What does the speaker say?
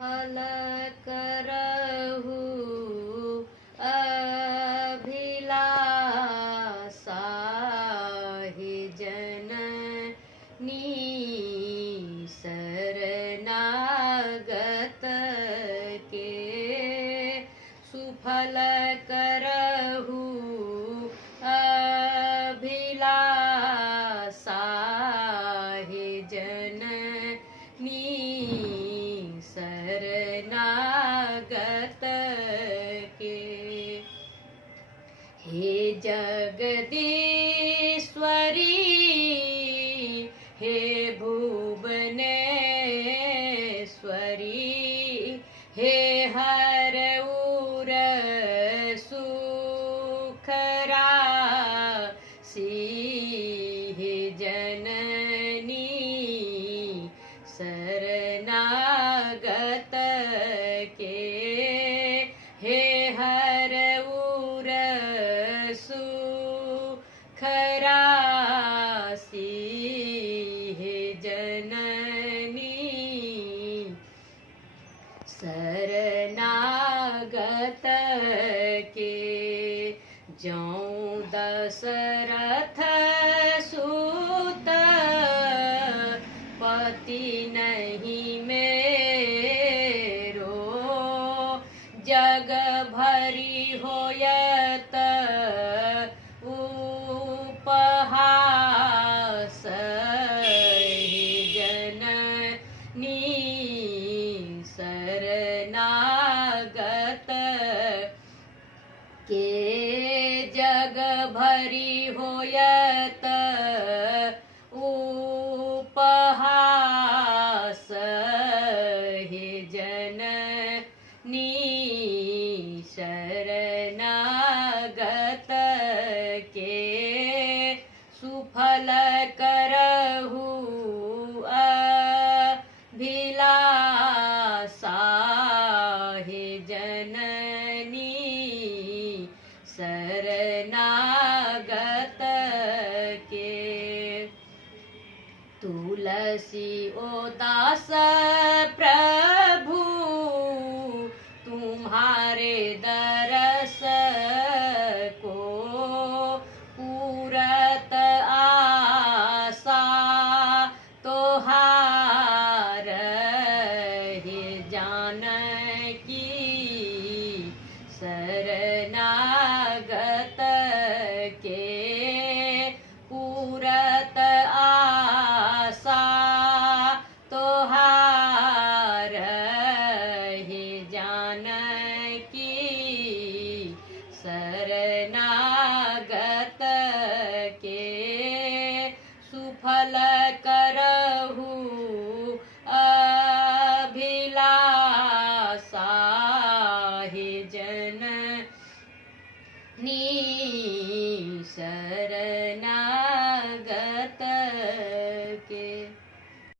फल करहु अभिलाषा हे जननी शरणागत के सुफल करहु अभिलाषा हे जननी शरणागत के हे जगदीश्वरी हे भुवनेश्वरी हे हरऊर सुखराशि हे जननी शरणागत के हे हरऊर सुखराशि हे जननी शरणागत के जौं दशरथ सुत पति नहीं मेरो जग भरी होयत उपहास हे जननी शरणागत के जग भरी होयत उपहास हे जननी शरणागत के सुफल करहु अभिलाषा हे जननी शरणागत के तुलसी ओ दास प्रभु तुम्हारे दरस को पूरत आशा तोहार हे जानकी शरणागत के पूरत आशा तोहार हे जानकी शरणागत के सुफल करहु अभिलाषा हे जननी शरण